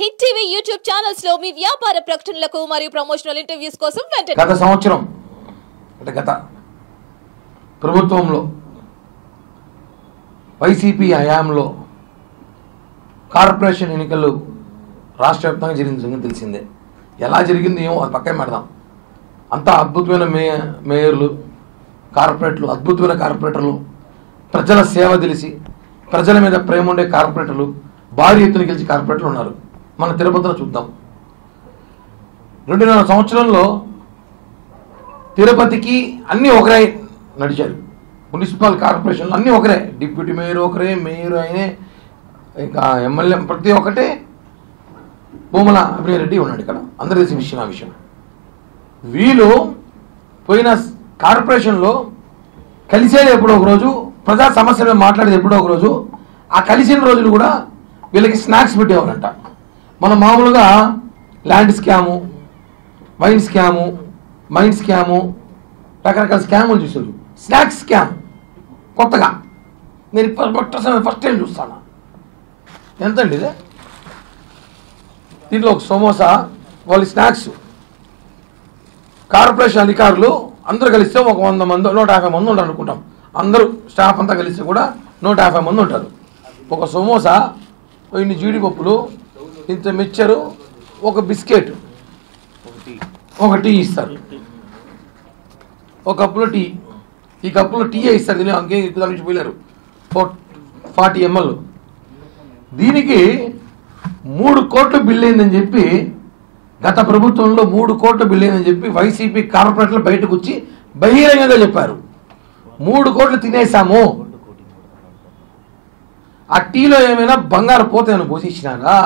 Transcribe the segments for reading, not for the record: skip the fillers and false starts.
Hit TV YouTube channels లో మీ వ్యాపార ప్రకటనలకు మరియు ప్రమోషనల్ ఇంటర్వ్యూస్ కోసం వెంటనే గత సంవత్సరం అంటే గత ప్రభుత్వంలో వైసీపీ హయాంలో కార్పొరేషన్ ఎన్నికలు రాష్ట్ర వ్యాప్తంగా జరిగింది తెలిసిందే. ఎలా జరిగింది ఏమో అది పక్కన పెడదాం. అంతా అద్భుతమైన మేయర్లు, కార్పొరేటర్లు, అద్భుతమైన కార్పొరేటర్లు, ప్రజల సేవ తెలిసి ప్రజల మీద ప్రేమ ఉండే కార్పొరేటర్లు, భారీ ఎత్తున గెలిచి కార్పొరేటర్లు ఉన్నారు. మన తిరుపతిలో చూద్దాం. 2.5 సంవత్సరంలో తిరుపతికి అన్నీ ఒకరే నడిచారు. మున్సిపల్ కార్పొరేషన్లు అన్నీ ఒకరే, డిప్యూటీ మేయర్ ఒకరే, మేయర్ ఆయనే, ఇంకా ఎమ్మెల్యే ప్రతి ఒక్కటే. భూమల అభినయ్ రెడ్డి ఉన్నాడు ఇక్కడ, అందరూ తెలిసిన విషయం. ఆ విషయం వీళ్ళు పోయిన కార్పొరేషన్లో కలిసేది ఎప్పుడో ఒక రోజు, ప్రజా సమస్యలు మాట్లాడేది ఎప్పుడో ఒక రోజు. ఆ కలిసిన రోజులు కూడా వీళ్ళకి స్నాక్స్ పెట్టేవారంట. మనం మామూలుగా land scam, wine scam, mind scam, రకరకాల స్కాములు చూసారు. స్నాక్స్ స్కామ్ కొత్తగా నేను ఫస్ట్ టైం చూస్తాను. ఎంతండి ఇదే? దీంట్లో ఒక సమోసా, వాళ్ళు స్నాక్స్. కార్పొరేషన్ అధికారులు అందరూ కలిస్తే ఒక 100 మంది 150 మంది ఉంటారు అనుకుంటాం. అందరూ స్టాఫ్ అంతా కలిస్తే కూడా 150 మంది ఉంటారు. ఒక సమోసా, ఇన్ని జీడిపప్పులు, ఇంత మిక్చరు, ఒక బిస్కెట్, ఒక టీ ఇస్తారు. ఒక కప్పులో టీ, ఈ కప్పులో టీయే ఇస్తారు. దీని అంకే దాని నుంచి పోయినారు 40 ml. దీనికి 3 కోట్ల బిల్లు అయిందని చెప్పి, గత ప్రభుత్వంలో 3 కోట్ల బిల్లు అయిందని చెప్పి వైసీపీ కార్పొరేటర్లు బయటకు వచ్చి బహిరంగంగా చెప్పారు. 3 కోట్లు తినేసాము. ఆ టీలో ఏమైనా బంగారు పోతే ఏమైనా పోసి ఇచ్చినారా?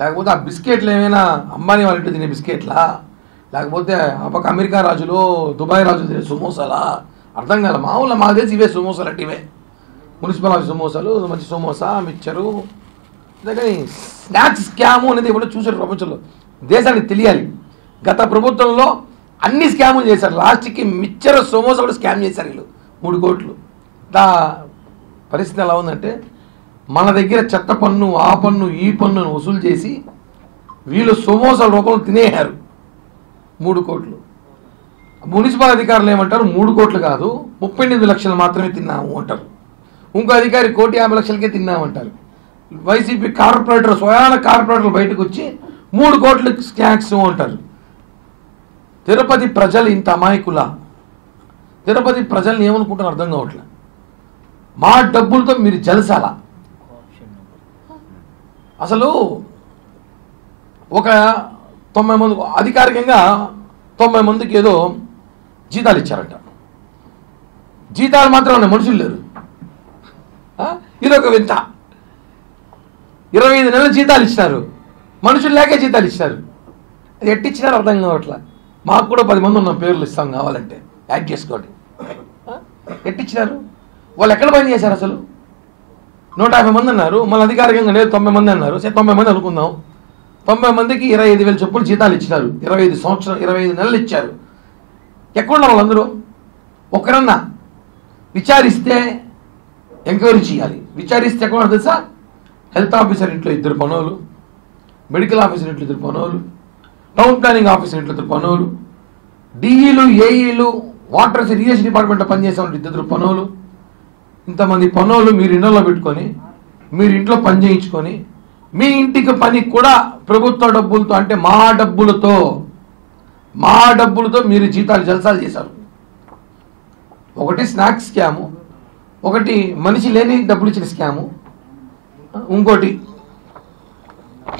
లేకపోతే ఆ బిస్కెట్లు ఏమైనా అంబానీ వాళ్ళ ఇంట్లో తినే బిస్కెట్లా? లేకపోతే ఒక అమెరికా రాజులు, దుబాయ్ రాజులు తినే సమోసాలా? అర్థం కాదు. మామూలుగా మాకు తెలిసి ఇవే సమోసాలు. అంటే ఇవే మున్సిపల్ ఆఫీస్ సమోసాలు, మంచి సమోసా, మిక్చరు. కానీ స్నాక్స్ స్కాము అనేది కూడా చూసారు ప్రపంచంలో. దేశానికి తెలియాలి. గత ప్రభుత్వంలో అన్ని స్కాములు చేశారు. లాస్ట్కి మిక్చర్, సమోసా కూడా స్కామ్ చేశారు వీళ్ళు. 3 కోట్లు. పరిస్థితి ఎలా ఉందంటే, మన దగ్గర చెత్త పన్ను, ఆ పన్ను, ఈ పన్నును వసూలు చేసి వీళ్ళు సమోసాల రూపంలో తినేయారు 3 కోట్లు. మున్సిపల్ అధికారులు ఏమంటారు? 3 కోట్లు కాదు, 38 లక్షలు మాత్రమే తిన్నాము అంటారు. ఇంకో అధికారి 1,50,00,000కే తిన్నామంటారు. వైసీపీ కార్పొరేటర్, స్వయాన కార్పొరేటర్లు బయటకు వచ్చి 3 కోట్లు స్నాక్స్ అంటారు. తిరుపతి ప్రజలు ఇంత అమాయకులా? తిరుపతి ప్రజల్ని ఏమనుకుంటారో అర్థం కావట్లే. మా డబ్బులతో మీరు జలసాలా? అసలు ఒక 90 మంది అధికారికంగా 90 మందికి ఏదో జీతాలు ఇచ్చారట. జీతాలు మాత్రం ఉన్నాయి, మనుషులు లేరు. ఇదొక వింత. 25 నెలల జీతాలు ఇచ్చినారు, మనుషులు లేకే జీతాలు ఇచ్చినారు. అది ఎట్టిచ్చినారు అర్థం కావట్లా. మాకు కూడా 10 మంది ఉన్నాం, పేర్లు ఇస్తాం కావాలంటే, యాడ్ చేసుకోండి. ఎట్టిచ్చినారు? వాళ్ళు ఎక్కడ పని చేశారు? అసలు 150 మంది అన్నారు, మళ్ళీ అధికారికంగా లేదు 90 మంది అన్నారు. సరే 90 మంది అనుకుందాం. 90 మందికి 25,000 చొప్పులు జీతాలు ఇచ్చినారు. 25 నెలలు ఇచ్చారు. ఎక్కడున్నారు వాళ్ళందరూ? ఒకరన్నా విచారిస్తే ఎంక్వైరీ చేయాలి. విచారిస్తే ఎక్కడ తెలుసా? హెల్త్ ఆఫీసర్ ఇంట్లో 2 పనులు, మెడికల్ ఆఫీసర్ ఇంట్లో 2 పనులు, టౌన్ ప్లానింగ్ ఆఫీసర్ ఇంట్లో 2 పనులు, డిఈలు, ఏఈలు, వాటర్ ఇరిగేషన్ డిపార్ట్మెంట్లో పనిచేసే వాళ్ళు 2 పనులు. ఇంతమంది పనులు మీరు ఇళ్లలో పెట్టుకొని, మీరు ఇంట్లో పని చేయించుకొని, మీ ఇంటికి పని కూడా ప్రభుత్వ డబ్బులతో, అంటే మా డబ్బులతో మీరు జీతాలు జల్సాలు చేశారు. ఒకటి స్నాక్స్ స్కాము, ఒకటి మనిషి లేని డబ్బులు ఇచ్చిన స్కాము, ఇంకోటి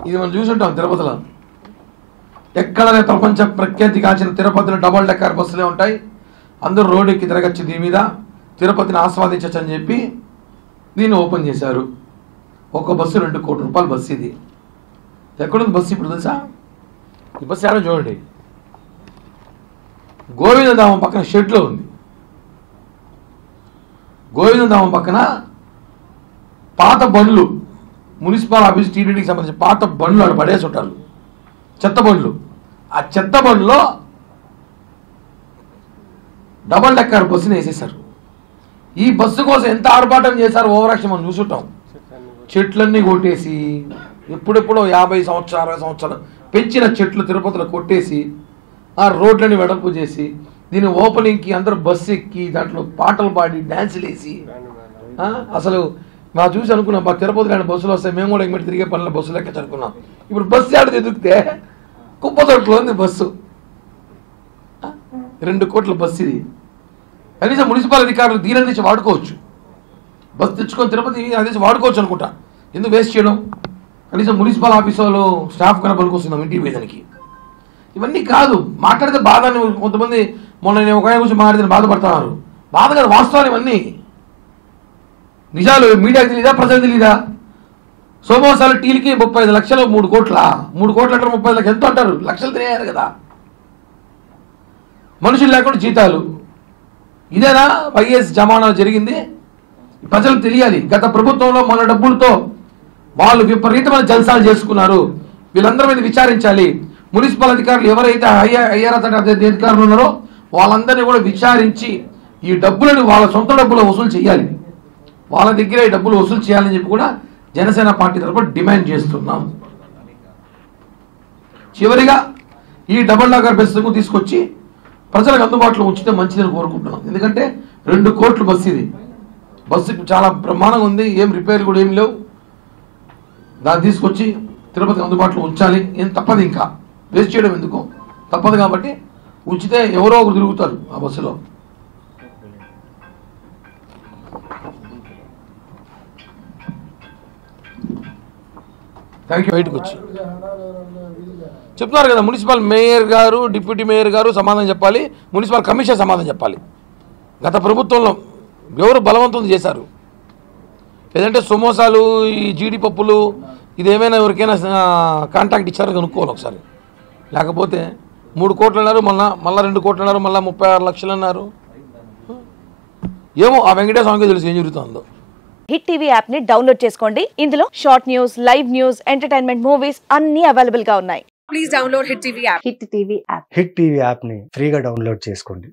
ఇది మనం చూసుంటాం తిరుపతిలో. ఎక్కడనే ప్రపంచ ప్రఖ్యాతి కాల్చిన తిరుపతిలో డబల్ డెక్కర్ బస్సులే ఉంటాయి. అందరూ రోడ్డు ఎక్కి తిరగచ్చు, దీని మీద తిరుపతిని ఆస్వాదించచ్చు అని చెప్పి దీన్ని ఓపెన్ చేశారు. ఒక బస్సు 2 కోట్ల రూపాయల బస్సు. ఇది ఎక్కడుంది బస్సు ఇప్పుడు తెలుసా? ఈ బస్సు ఏడో చూడండి, గోవిందధామం పక్కన షెడ్లో ఉంది. గోవిందధామం పక్కన పాత బండ్లు, మున్సిపల్ ఆఫీస్, టీటీడీకి సంబంధించిన పాత బండ్లు అక్కడ పడేసి ఉంటారు, చెత్త బండ్లు. ఆ చెత్త బండ్లో డబల్ డెక్కర్ బస్సుని వేసేసారు. ఈ బస్సు కోసం ఎంత ఆర్భాటం చేశారు, ఓవరాక్షన్ మనం చూసుంటాం. చెట్లన్నీ కొట్టేసి ఎప్పుడెప్పుడో 50 సంవత్సరాలు 60 సంవత్సరాలు పెంచిన చెట్లు తిరుపతిలో కొట్టేసి ఆ రోడ్లని వెడల్పు చేసి దీని ఓపెనింగ్కి అందరూ బస్సు ఎక్కి దాంట్లో పాటలు పాడి డ్యాన్సులు వేసి అసలు మా చూసి అనుకున్నాం మా తిరుపతి లాంటి బస్సులు వస్తాయి మేము కూడా ఎక్కడ తిరిగే పనుల బస్సులు ఎక్కచ్చు అనుకున్నాం. ఇప్పుడు బస్సు ఆడ ఎదిగితే కుప్పతోటలో ఉంది బస్సు. 2 కోట్ల బస్సు ఇది. కనీసం మున్సిపల్ అధికారులు దీని నుంచి వాడుకోవచ్చు. బస్సు తెచ్చుకొని తిరుపతి అనేది వాడుకోవచ్చు అనుకుంటా. ఎందుకు వేస్ట్ చేయడం? కనీసం మున్సిపల్ ఆఫీస్ వాళ్ళు స్టాఫ్ కన్నా పలుకొస్తున్నాం ఇంటికి పోయేదానికి. ఇవన్నీ కాదు మాట్లాడితే బాధ. కొంతమంది మొన్న నేను ఒక గురించి మాట్లాడితే బాధపడుతున్నారు. బాధ కాదు, వాస్తవాలు ఇవన్నీ నిజాలు. మీడియాకి తెలీదా, ప్రజలకు తెలీదా? సోమోసాలు టీలకి 35 లక్షలు 3 కోట్ల 3 కోట్లు అంటారు, 35 లక్షలు ఎంత అంటారు? లక్షలు తినేయారు కదా. మనుషులు లేకుండా జీతాలు. ఇదేనా వైఎస్ జమానా జరిగింది? ప్రజలకు తెలియాలి. గత ప్రభుత్వంలో మన డబ్బులతో వాళ్ళు విపరీతమైన జల్సాలు చేసుకున్నారు. వీళ్ళందరి మీద విచారించాలి. మున్సిపల్ అధికారులు ఎవరైతే ఐఆర్ అధికారులు ఉన్నారో వాళ్ళందరినీ కూడా విచారించి ఈ డబ్బులను వాళ్ళ సొంత డబ్బులు వసూలు చేయాలి. వాళ్ళ దగ్గర ఈ డబ్బులు వసూలు చేయాలని చెప్పి కూడా జనసేన పార్టీ తరఫున డిమాండ్ చేస్తున్నాం. చివరిగా ఈ డబుల్ డెక్కర్ బస్సుకు తీసుకొచ్చి ప్రజలకు అందుబాటులో ఉంచితే మంచిదని కోరుకుంటున్నాం. ఎందుకంటే 2 కోట్ల బస్సు ఇది. బస్సుకి చాలా బ్రహ్మాండంగా ఉంది, ఏం రిపేర్లు కూడా ఏం లేవు. దాన్ని తీసుకొచ్చి తిరుపతికి అందుబాటులో ఉంచాలి. ఏం తప్పదు, ఇంకా వేస్ట్ చేయడం ఎందుకు, తప్పదు. కాబట్టి ఉంచితే ఎవరో ఒకరు తిరుగుతారు ఆ బస్సులో. Thank you. బయటకు వచ్చి చెప్తున్నారు కదా, మున్సిపల్ మేయర్ గారు డిప్యూటీ మేయర్ గారు సమాధానం చెప్పాలి, మున్సిపల్ కమిషనర్ సమాధానం చెప్పాలి. గత ప్రభుత్వంలో ఎవరు బలవంతం చేశారు? లేదంటే సమోసాలు ఈ జీడిపప్పులు ఇదేమైనా ఎవరికైనా కాంటాక్ట్ ఇచ్చారో కనుక్కోవాలి ఒకసారి. లేకపోతే 3 కోట్లు అన్నారు, మళ్ళీ 2 కోట్లు అన్నారు, మళ్ళీ 36 లక్షలు అన్నారు. ఏమో ఆ వెంకటేశ్వర స్వామికి తెలుసు ఏం జరుగుతుందో. హిట్ టీవీ యాప్ ని డౌన్లోడ్ చేసుకోండి. ఇందులో short news, live news, entertainment movies అన్ని అవైలబుల్ గా ఉన్నాయి. Please download hit TV app. Hit TV app ని ఫ్రీగా డౌన్లోడ్ చేసుకోండి.